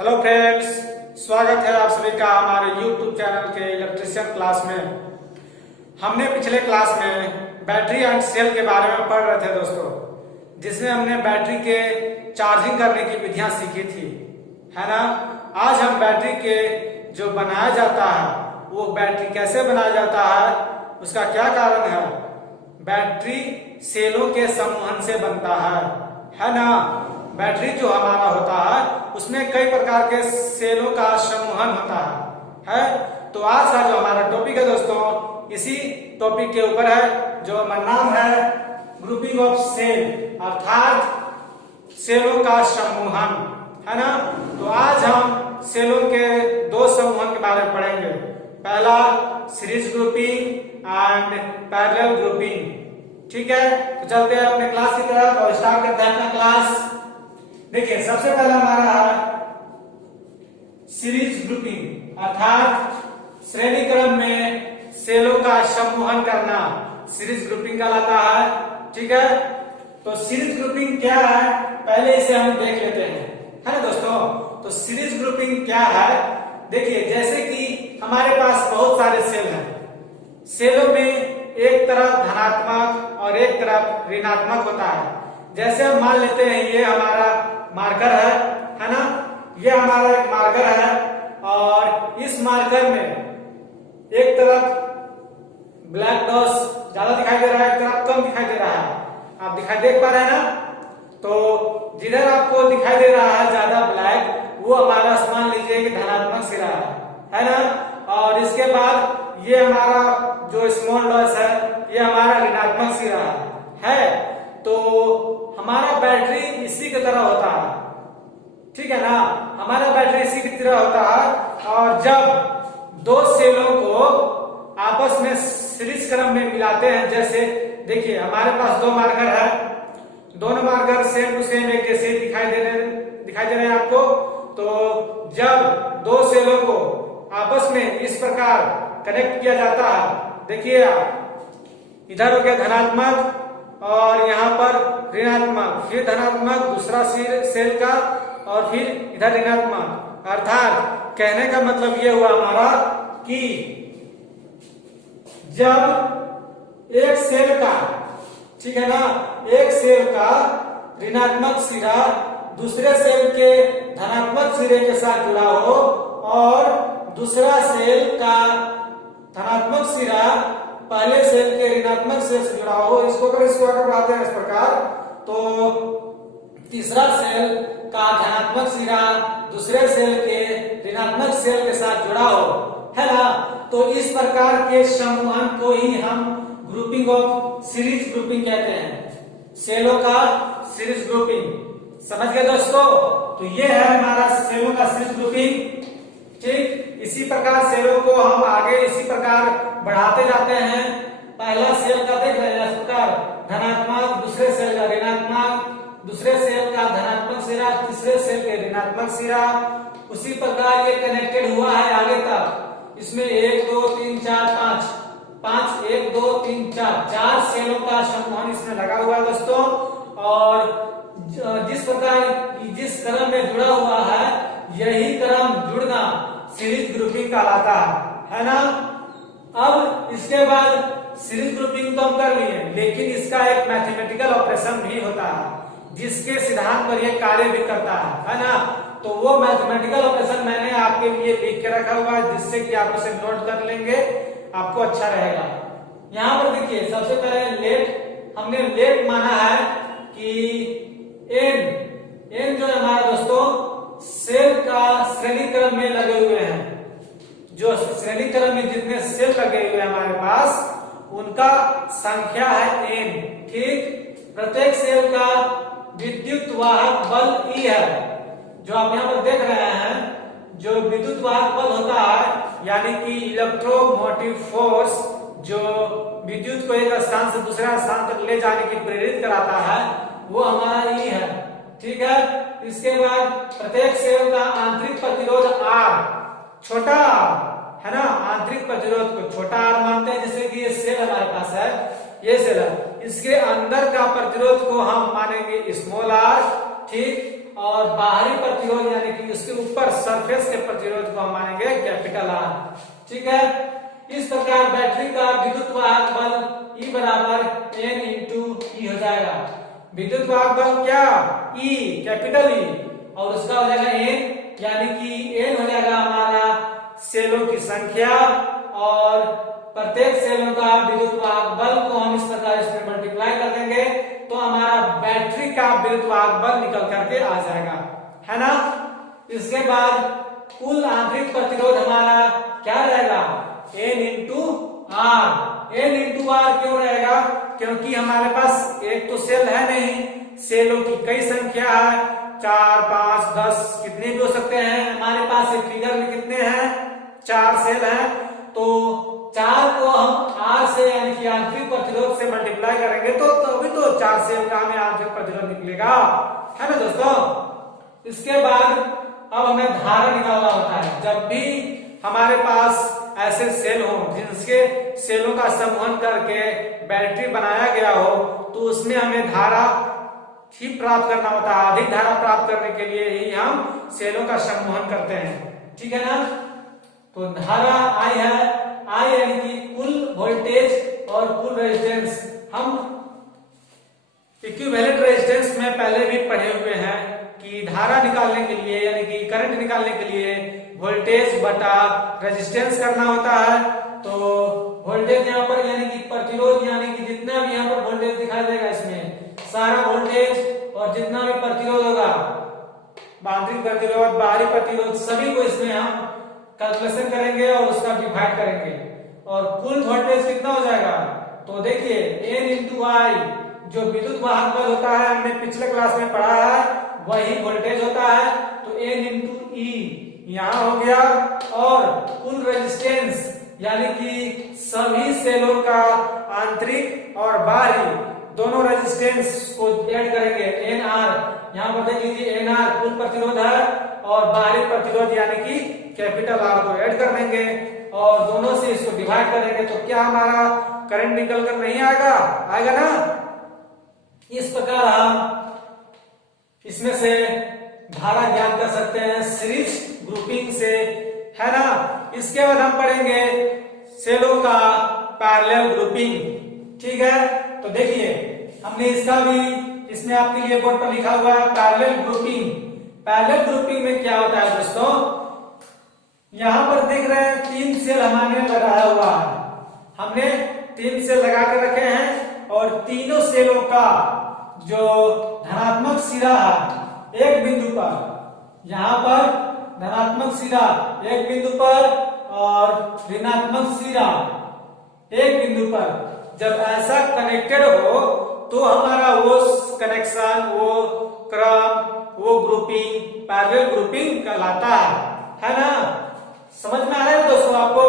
Hello friends, स्वागत है आप सभी का हमारे YouTube चैनल के इलेक्ट्रिशियन क्लास में। हमने पिछले क्लास में बैटरी एंड सेल के बारे में पढ़ रहे थे दोस्तों, जिसमें हमने बैटरी के चार्जिंग करने की विधियां सीखी थी, है ना। आज हम बैटरी के जो बनाया जाता है वो बैटरी कैसे बनाया जाता है, उसका क्या कारण है। बैटरी सेलों के समूहन से बनता है ना। बैटरी जो हमारा होता है उसमें कई प्रकार के सेलों का समूहन होता है। तो आज का जो हमारा टॉपिक है दोस्तों, इसी टॉपिक के ऊपर है, जो हमारा नाम है ग्रुपिंग ऑफ सेल, अर्थात सेलों का समूहन, है ना। तो आज हम सेलों के दो समूहन के बारे में पढ़ेंगे। पहला series grouping and parallel grouping. ठीक है, तो चलते हैं अपने क्लास की तरफ और स्टार्ट करते हैं अपना क्लास। देखिए, सबसे पहला हमारा है सीरीज ग्रुपिंग, अर्थात श्रेणी क्रम में सेलों का समूहन करना सीरीज ग्रुपिंग कहलाता है। ठीक है, तो सीरीज ग्रुपिंग क्या है, पहले इसे हम देख लेते हैं, है ना दोस्तों। तो सीरीज ग्रुपिंग क्या है, देखिए, जैसे कि हमारे पास बहुत सारे सेल हैं। सेलों में एक तरफ धनात्मक और एक तरफ ऋणात्मक होता है। जैसे हम मान लेते हैं ये हमारा मार्कर है ना। ये हमारा एक मार्कर है और इस मार्कर में एक तरफ ब्लैक डॉट्स ज्यादा दिखाई दे रहा है, एक तरफ कम दिखाई दे रहा है। आप दिखाई देख पा रहे हैं ना। तो जिधर आपको दिखाई दे रहा है ज्यादा ब्लैक, वो हमारा मान लीजिए कि धनात्मक सिरा है ना। और इसके बाद ये हमारा जो स्मॉल डॉट्स है ये हमारा ऋणात्मक सिरा है। तो हमारा बैटरी इसी की तरह होता है, ठीक है ना। हमारा बैटरी इसी की तरह होता है और जब दो सेलों को आपस में सीरीज क्रम में मिलाते हैं, जैसे देखिए हमारे पास दो मार्कर है, दोनों मार्कर सेम टू सेम एक जैसे दिखाई दे रहे हैं आपको। तो जब दो सेलों को आपस में इस प्रकार कनेक्ट किया जाता है, देखिए आप, इधर हो गया धनात्मक और यहाँ पर ऋणात्मक, फिर धनात्मक दूसरा सेल का और फिर इधर ऋणात्मक। अर्थात कहने का मतलब ये हुआ हमारा कि जब एक सेल का, ठीक है ना, एक सेल का ऋणात्मक सिरा दूसरे सेल के धनात्मक सिरे के साथ जुड़ा हो और दूसरा सेल का धनात्मक सिरा पहले सेल के ऋणात्मक सेल से जुड़ा हो, इसको अगर इसको आगे बढ़ाते हैं इस प्रकार, तो तीसरा सेल का धनात्मक सिरा दूसरे सेल के ऋणात्मक सेल के साथ जुड़ा हो, है ना। तो इस प्रकार के समूहन को ही हम ग्रुपिंग ऑफ सीरीज ग्रुपिंग कहते हैं, सेलों का सीरीज ग्रुपिंग। समझ गए दोस्तों। तो ये है हमारा सेलों का सीरीज ग्रुपिंग। ठीक, इसी प्रकार सेलों को हम आगे इसी प्रकार बढ़ाते जाते हैं। पहला सेल का देख रहे हैं इस प्रकार, धनात्मक, दूसरे सेल का ऋणात्मक, दूसरे सेल का धनात्मक सिरा, तीसरे सेल के ऋणात्मक सिरा। उसी प्रकार ये कनेक्टेड हुआ है आगे तक। इसमें 1 2 3 4 5 1 2 3 4 सेलों का समूहन इसमें लगा हुआ है दोस्तों। और जिस प्रकार जिस क्रम में जुड़ा हुआ है, यही क्रम जुड़ना सीरीज ग्रुपिंग कहलाता है ना। अब इसके बाद सीरीज ग्रुपिंग तो हम कर लिए, लेकिन इसका एक मैथमेटिकल ऑपरेशन भी होता है जिसके सिद्धांत पर यह कार्य भी करता है ना। तो वो मैथमेटिकल ऑपरेशन मैंने आपके लिए लिख के रखा हुआ है, जिससे कि आप उसे नोट कर लेंगे, आपको अच्छा रहेगा। यहाँ पर देखिए, सबसे पहले लेट, हमने लेट माना है कि एन जो है हमारा दोस्तों सेल का श्रेणी क्रम में लगे हुए हैं। जो श्रेणी क्रम में जितने सेल लगे हुए हैं हमारे पास, उनका संख्या है एन। ठीक, प्रत्येक सेल का विद्युत वाहक बल ई है, जो आप यहाँ पर देख रहे हैं। जो विद्युत वाहक बल होता है, यानी कि इलेक्ट्रोमोटिव फोर्स, जो विद्युत को एक स्थान से दूसरा स्थान तक ले जाने की प्रेरित कराता है, वो हमारा ई है। ठीक है, इसके बाद प्रत्येक सेल का आंतरिक प्रतिरोध आर, छोटा है ना, आंतरिक प्रतिरोध को छोटा आर मानते हैं। जैसे कि ये सेल हमारे पास है, ये सेल है, इसके अंदर का प्रतिरोध को हम मानेंगे स्मॉल आर। ठीक, और बाहरी प्रतिरोध यानी कि उसके ऊपर सरफेस के प्रतिरोध को हम मानेंगे कैपिटल आर। ठीक है, इस प्रकार बैटरी का विद्युत वाहक बल E बराबर N इंटू ई हो जाएगा। विद्युत वाहक बल क्या, E कैपिटल E, और उसका हो जाएगा N, यानी कि N हो जाएगा हमारा सेलों की संख्या, और प्रत्येक सेलों का विद्युत वाहक बल को हम इस प्रकार इसमें मल्टीप्लाई कर देंगे तो हमारा बैटरी का विद्युत वाहक बल निकल करके आ जाएगा, है ना। इसके बाद कुल आंतरिक प्रतिरोध हमारा क्या रहेगा, N into R. N into R क्यों रहेगा, क्योंकि हमारे पास एक तो सेल है नहीं, सेलों की कई संख्या है, 4 5 10 कितने भी हो सकते हैं। हमारे पास एक फिगर में कितने हैं, 4 सेल हैं, तो 4 को हम R से यानी कि आंतरिक प्रतिरोध से मल्टीप्लाई करेंगे तो तभी तो 4 सेल का हमें आंतरिक प्रतिरोध निकलेगा, है ना दोस्तों। इसके बाद अब हमें धारा निकालना होता है। जब भी हमारे पास ऐसे सेल हो जिनके सेलों का समूहन करके बैटरी बनाया गया हो, तो उसमें हमें धारा ही प्राप्त करना होता है। अधिक धारा प्राप्त करने के लिए ही हम सेलों का समूहन करते हैं, ठीक है ना। तो धारा I है, I यानी कि कुल वोल्टेज और कुल रेजिस्टेंस। हम इक्विवेलेंट रेजिस्टेंस में पहले भी पढ़े हुए हैं कि धारा निकालने के लिए यानी कि करंट निकालने के लिए वोल्टेज बटा रेजिस्टेंस करना होता है। तो वोल्टेज यहाँ पर यानी कि प्रतिरोध, यानी कि जितना भी यहाँ पर वोल्टेज दिखाई देगा इसमें सारा वोल्टेज और जितना भी प्रतिरोध होगा, आंतरिक प्रतिरोध बाहरी प्रतिरोध, सभी को इसमें हम कैलकुलेशन करेंगे और उसका डिवाइड करेंगे और कुल वोल्टेज कितना हो जाएगा। तो देखिए N इंटू आई जो विद्युत वाहक बल होता है, हमने पिछले क्लास में पढ़ा है, वही वोल्टेज होता है। तो N इंटू ई यहाँ हो गया, और कुल रेजिस्टेंस यानी कि सभी सेलों का आंतरिक और बाहरी दोनों रेजिस्टेंस को ऐड करेंगे NR। यहाँ पर देख लीजिए NR कुल प्रतिरोध है और बाहरी प्रतिरोध यानी कि कैपिटल R को ऐड कर देंगे और दोनों से इसको डिवाइड करेंगे तो क्या हमारा करंट निकल कर नहीं आएगा, आएगा ना। इस प्रकार हम इसमें से धारा ज्ञात कर सकते हैं सीरीज ग्रुपिंग से, है ना। इसके बाद हम पढ़ेंगे सेलों का पैरेलल ग्रुपिंग, ठीक है। तो देखिए हमने इसका भी इसमें आपके लिए बोर्ड पर लिखा हुआ है पैरेलल ग्रुपिंग। पैरेलल ग्रुपिंग में क्या होता है दोस्तों, यहां पर देख रहे हैं 3 सेल हमारे लगाया हुआ है, हमने 3 सेल लगा के रखे हैं और तीनों सेलों का जो धनात्मक सिरा है एक बिंदु पर, यहां पर धनात्मक सिरा एक बिंदु पर और ऋणात्मक सिरा एक बिंदु पर, जब ऐसा कनेक्टेड हो तो हमारा वो कनेक्शन, वो क्रम, वो ग्रुपिंग पैरेलल ग्रुपिंग कहलाता है ना। समझ में आ रहा है दोस्तों आपको,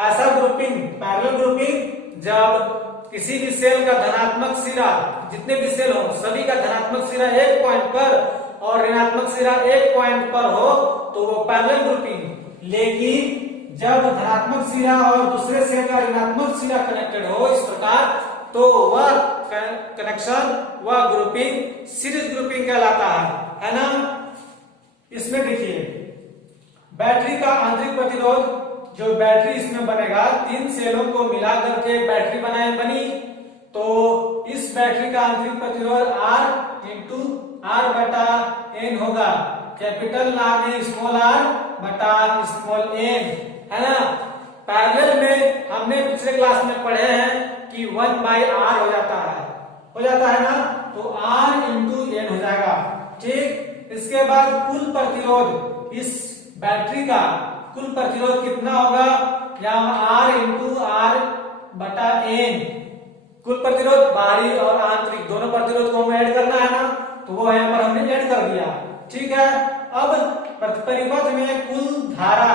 ऐसा ग्रुपिंग पैरेलल ग्रुपिंग जब किसी भी सेल का धनात्मक सिरा, जितने भी सेल हो सभी का धनात्मक सिरा एक पॉइंट पर और ऋणात्मक सिरा एक पॉइंट पर हो तो वो पैरेलल ग्रुपिंग। लेकिन जब धनात्मक सिरा और दूसरे सेल का ऋणात्मक सिरा कनेक्टेड हो इस प्रकार, तो वह कनेक्शन, वह ग्रुपिंग सीरीज ग्रुपिंग कहलाता है ना। इसमें देखिए बैटरी का आंतरिक प्रतिरोध, जो बैटरी इसमें बनेगा 3 सेलों को मिला करके बैटरी बनी, तो इस बैटरी का आंतरिक प्रतिरोध R इंटू R बटा N होगा, कैपिटल R नहीं स्मॉल r बटा स्मॉल n, है ना। पैरेलल में हमने पिछले क्लास में पढ़े हैं कि 1/R हो जाता है ना, तो R इंटू N हो जाएगा, ठीक। इसके बाद कुल प्रतिरोध, इस बैटरी का कुल प्रतिरोध कितना होगा, यहाँ R इंटू R बटा N, कुल प्रतिरोध बाहरी और आंतरिक दोनों प्रतिरोध को हमें ऐड करना है ना, तो वो यहाँ पर हमने ऐड कर दिया, ठीक है। अब परिपथ में कुल धारा,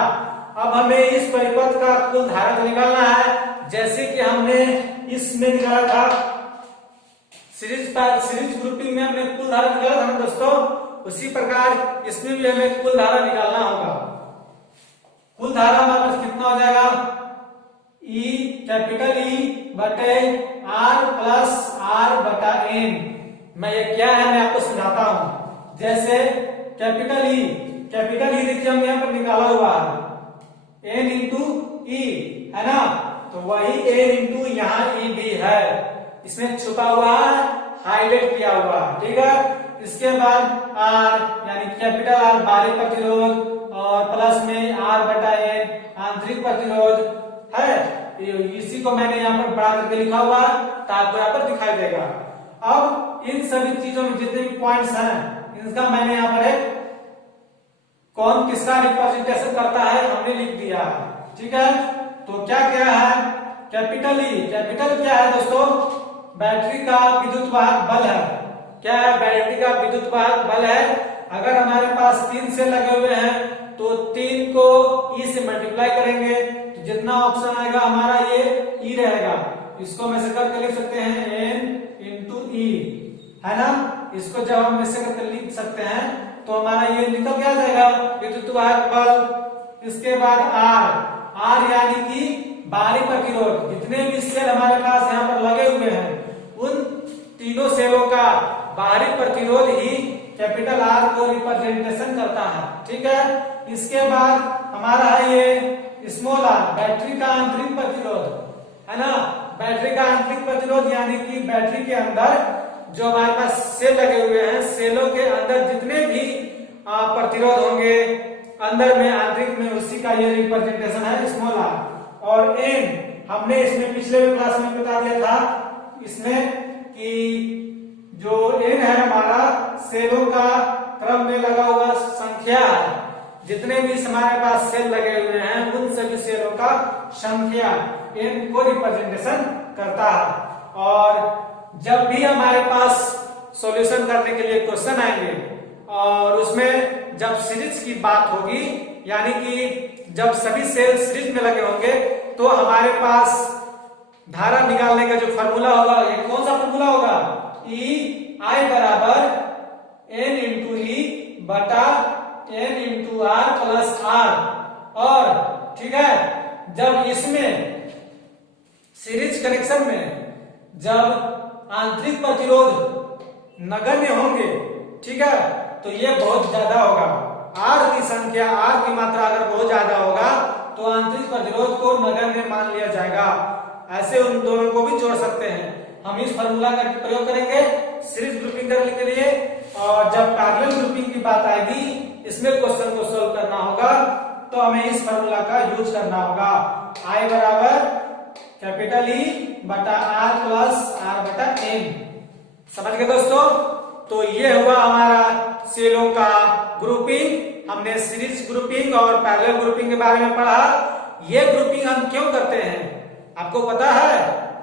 अब हमें इस परिपथ का कुल धारा निकालना है, जैसे कि हमने इसमें निकाला था सीरीज ग्रुपिंग में हमने कुल धारा निकाला था ना दोस्तों, उसी प्रकार इसमें भी हमें कुल धारा निकालना होगा। कुल धारा हमारे पास कितना हो जाएगा, E कैपिटल E बटे R प्लस R बटा N। मैं ये क्या है मैं आपको समझाता हूं। जैसे कैपिटल ई देखिए हम यहाँ पर निकाला हुआ है n इंटू ई, है ना, तो वही n इंटू यहाँ ई भी है, इसमें छुपा हुआ है, हाईलाइट किया हुआ, ठीक है। इसके बाद R यानी कैपिटल R बाहरी प्रतिरोध और प्लस में R बटा n आंतरिक प्रतिरोध है, इसी को मैंने यहाँ पर बड़ा करके लिखा हुआ है तो आपको यहाँ पर दिखाई देगा। अब इन सभी चीजों में जितने भी पॉइंट्स हैं इनका मैंने यहाँ पर एक कौन किसका रिप्रेजेंटेशन करता है हमने लिख दिया, ठीक है। तो क्या क्या है, कैपिटल ई, कैपिटल क्या है दोस्तों, बैटरी का विद्युत वाहक बल है। क्या है, बैटरी का विद्युत वाहक बल है। अगर हमारे पास 3 सेल लगे हुए हैं तो 3 को ई से मल्टीप्लाई करेंगे तो जितना ऑप्शन आएगा हमारा ये ई रहेगा, इसको हम ऐसे करके लिख सकते हैं n इंटू ई, है ना। इसको जब हम ऐसे करके लिख सकते हैं तो हमारा ये निकल क्या जाएगा, विद्युत वाहक बल। इसके बाद R यानी कि बाहरी प्रतिरोध, जितने भी सेल हमारे पास यहाँ पर लगे हुए हैं उन तीनों सेलों का बाहरी प्रतिरोध ही कैपिटल R को रिप्रेजेंटेशन करता है, ठीक है। इसके बाद हमारा है ये स्मॉल r, बैटरी का आंतरिक प्रतिरोध, है ना। बैटरी का आंतरिक प्रतिरोध यानी कि बैटरी के अंदर जो हमारे पास सेल लगे हुए हैं, सेलों के अंदर जितने भी प्रतिरोध होंगे अंदर में आंतरिक में, उसी का ये रिप्रेजेंटेशन है स्मॉल r। और n हमने इसमें पिछले क्लास में बता दिया था इसमें कि जो n है हमारा सेलों का क्रम में लगा हुआ संख्या है, जितने भी हमारे पास सेल लगे हुए हैं उन सभी सेलों का संख्या n को रिप्रेजेंटेशन करता है। और जब भी हमारे पास सॉल्यूशन करने के लिए क्वेश्चन आएंगे और उसमें जब सीरीज की बात होगी, यानी कि जब सभी सेल सीरीज में लगे होंगे तो हमारे पास धारा निकालने का जो फॉर्मूला होगा, ये कौन सा फॉर्मूला होगा, ई आई बराबर n इंटू ई बटा n into R plus R. और ठीक है, जब इसमें सीरीज कनेक्शन में जब आंतरिक प्रतिरोध नगण्य होंगे, ठीक है, तो ये बहुत ज्यादा होगा। आर की संख्या, आर की मात्रा अगर बहुत ज्यादा होगा तो आंतरिक प्रतिरोध को नगण्य मान लिया जाएगा। ऐसे उन दोनों को भी जोड़ सकते हैं। हम इस फॉर्मूला का प्रयोग करेंगे सीरीज ग्रुपिंग करने के लिए, और जब पैरेलल ग्रुपिंग की बात आएगी, इसमें क्वेश्चन को सोल्व करना होगा, तो हमें इस फॉर्मूला का यूज करना होगा। आई बराबर कैपिटल ई बटा आर प्लस आर बटा एन। समझ गए दोस्तों? तो ये हुआ हमारा सेलों का ग्रुपिंग। हमने सीरीज ग्रुपिंग और पैरेलल ग्रुपिंग के बारे में पढ़ा। ये ग्रुपिंग हम क्यों करते हैं आपको पता है?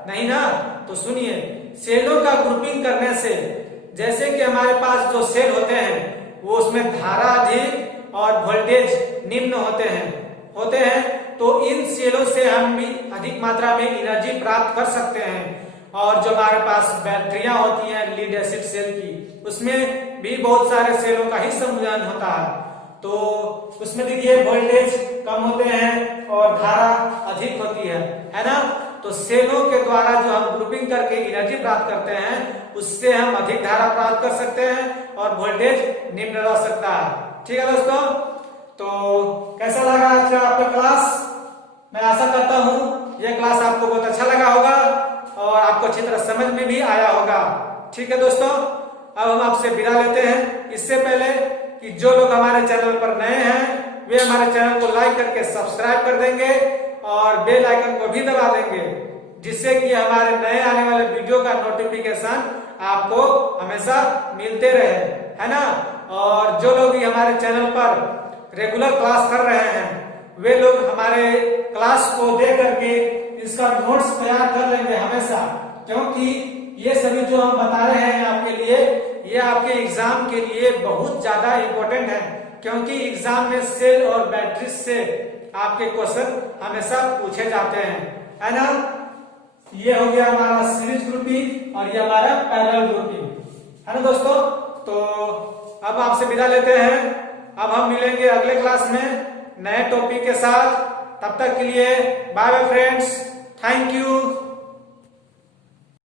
नहीं ना? तो सुनिए, सेलों का ग्रुपिंग करने से, जैसे कि हमारे पास जो सेल होते हैं वो उसमें धारा अधिक और वोल्टेज निम्न होते हैं, तो इन सेलों से हम भी अधिक मात्रा में एनर्जी प्राप्त कर सकते हैं। और जो हमारे पास बैटरियां होती हैं लीड एसिड सेल की, उसमें भी बहुत सारे सेलों का ही सम्मिलन होता है, तो उसमें देखिए वोल्टेज कम होते हैं और धारा अधिक होती है ना। तो सेलों के द्वारा जो हम ग्रुपिंग करके एनर्जी प्राप्त करते हैं, उससे हम अधिक धारा प्राप्त कर सकते हैं और वोल्टेज निम्न रह सकता है। ठीक है दोस्तों, तो कैसा लगा आज का आपका क्लास? मैं आशा करता हूँ यह क्लास आपको बहुत अच्छा लगा होगा और आपको अच्छी तरह समझ में भी आया होगा। ठीक है दोस्तों, अब हम आपसे विदा लेते हैं। इससे पहले कि जो लोग हमारे चैनल पर नए हैं वे हमारे चैनल को लाइक करके सब्सक्राइब कर देंगे और बेल आइकन को भी दबा देंगे, जिससे कि हमारे नए आने वाले वीडियो का नोटिफिकेशन आपको हमेशा मिलते रहे, है ना। और जो लोग भी हमारे चैनल पर रेगुलर क्लास कर रहे हैं वे लोग हमारे क्लास को देख करके इसका नोट्स तैयार कर लेंगे हमेशा, क्योंकि ये सभी जो हम बता रहे हैं आपके लिए, ये आपके एग्जाम के लिए बहुत ज्यादा इम्पोर्टेंट है, क्योंकि एग्जाम में सेल और बैटरी से आपके क्वेश्चन हमेशा पूछे जाते हैं, है ना। ये हो गया हमारा सीरीज ग्रुपिंग और ये हमारा पैरेलल ग्रुपिंग, है ना दोस्तों। तो अब आपसे विदा लेते हैं। अब हम मिलेंगे अगले क्लास में नए टॉपिक के साथ। तब तक के लिए bye bye friends, thank you.